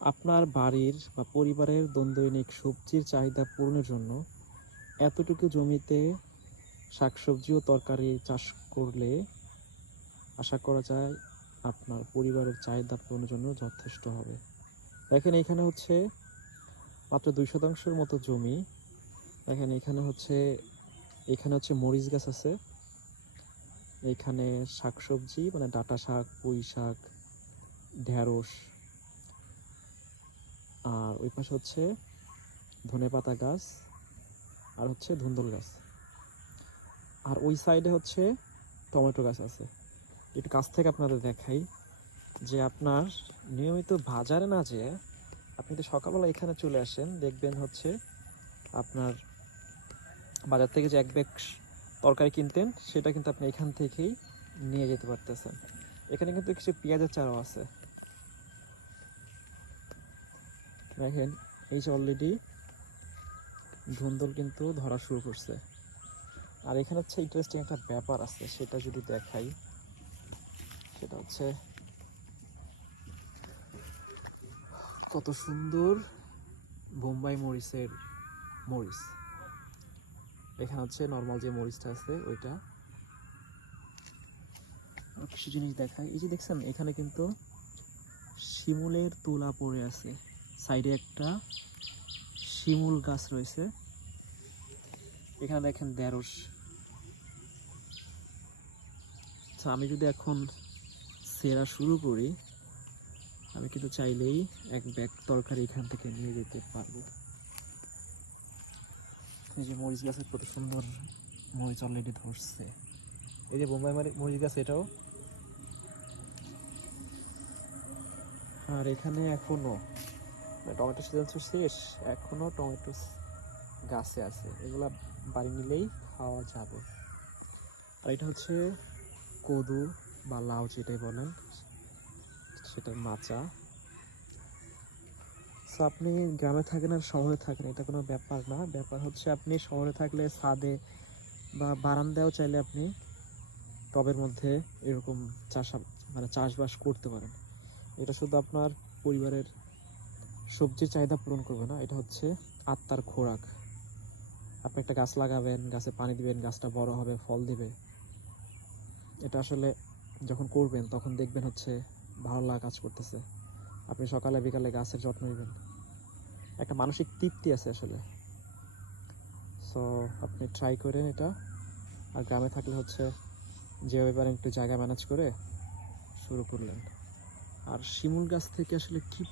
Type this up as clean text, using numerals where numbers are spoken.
আপনার বাড়ির বা পরিবারের দৈনন্দিন সবজির চাহিদা পূরণের জন্য এতটুকু জমিতে শাকসবজি ও তরকারি চাষ করলে আশা করা যায় আপনার পরিবারের চাহিদা পূরণের জন্য যথেষ্ট হবে। দেখেন এখানে হচ্ছে মাত্র 2 শতাংশের মতো জমি। দেখেন এখানে হচ্ছে মরিচ গাছ আছে, এখানে শাকসবজি মানে ডাঁটা শাক, পুঁই শাক, ঢেঁড়স, আর ওই পাশে হচ্ছে ধনেপাতা গাছ, আর হচ্ছে ধুন্দুল গাছ, আর ওই সাইডে হচ্ছে টমেটো গাছ আছে। একটু কাছ থেকে আপনাদের দেখাই যে আপনার নিয়মিত বাজারে না যেয়ে আপনি তো সকালবেলা এখানে চলে আসেন, দেখবেন হচ্ছে আপনার বাজার থেকে যে এক ব্যাগ তরকারি কিনতেন সেটা কিন্তু আপনি এখান থেকেই নিয়ে যেতে পারতেছেন। এখানে কিন্তু কিছু পেঁয়াজের চারাও আছে। দেখেন এই যে অলরেডি ধুন্দুল কিন্তু ধরা শুরু করছে। আর এখানে হচ্ছে ইন্টারেস্টিং একটা ব্যাপার আছে, সেটা যদি দেখাই, সেটা হচ্ছে কত সুন্দর বোম্বাই মরিচের মরিচ। এখানে হচ্ছে নর্মাল যে মরিচটা আছে ওইটা। আর কিছু জিনিস দেখাই, এই যে দেখছেন এখানে কিন্তু শিমুলের তুলা পড়ে আছে, সাইডে একটা শিমুল গাছ রয়েছে। এখানে দেখেন ঢেঁড়স। আচ্ছা, আমি যদি এখন সেরা শুরু করি, আমি কিন্তু চাইলেই এক ব্যাগ তরকারি এখান থেকে নিয়ে যেতে পারবো। এই যে মরিচ গাছের কত সুন্দর মরিচ অলরেডি ধরছে। এই যে বোম্বাই মরিচ গাছ এটাও। আর এখানে এখনো টমেটো সিজন তো শেষ, এখনো টমেটো গাছে আছে, এগুলা বাড়ি নিলেই খাওয়া যাবে। আর এটা হচ্ছে কদু বা লাউ যেটাই বলেন, সেটার মাচা। সো আপনি গ্রামে থাকেন আর শহরে থাকেন এটা কোনো ব্যাপার না, ব্যাপার হচ্ছে আপনি শহরে থাকলে ছাদে বা বারান্দায়ও চাইলে আপনি টবের মধ্যে এরকম মানে চাষবাস করতে পারেন। এটা শুধু আপনার পরিবারের সবজির চাহিদা পূরণ করবে না, এটা হচ্ছে আত্মার খোরাক। আপনি একটা গাছ লাগাবেন, গাছে পানি দিবেন, গাছটা বড় হবে, ফল দিবে। এটা আসলে যখন করবেন তখন দেখবেন হচ্ছে ভালো লাগা কাজ করতেছে। আপনি সকালে বিকালে গাছের যত্ন নেবেন, একটা মানসিক তৃপ্তি আছে আসলে। সো আপনি ট্রাই করেন এটা। আর গ্রামে থাকলে হচ্ছে যেভাবে পারেন একটু জায়গা ম্যানেজ করে শুরু করলেন। আর শিমুল গাছ থেকে আসলে কি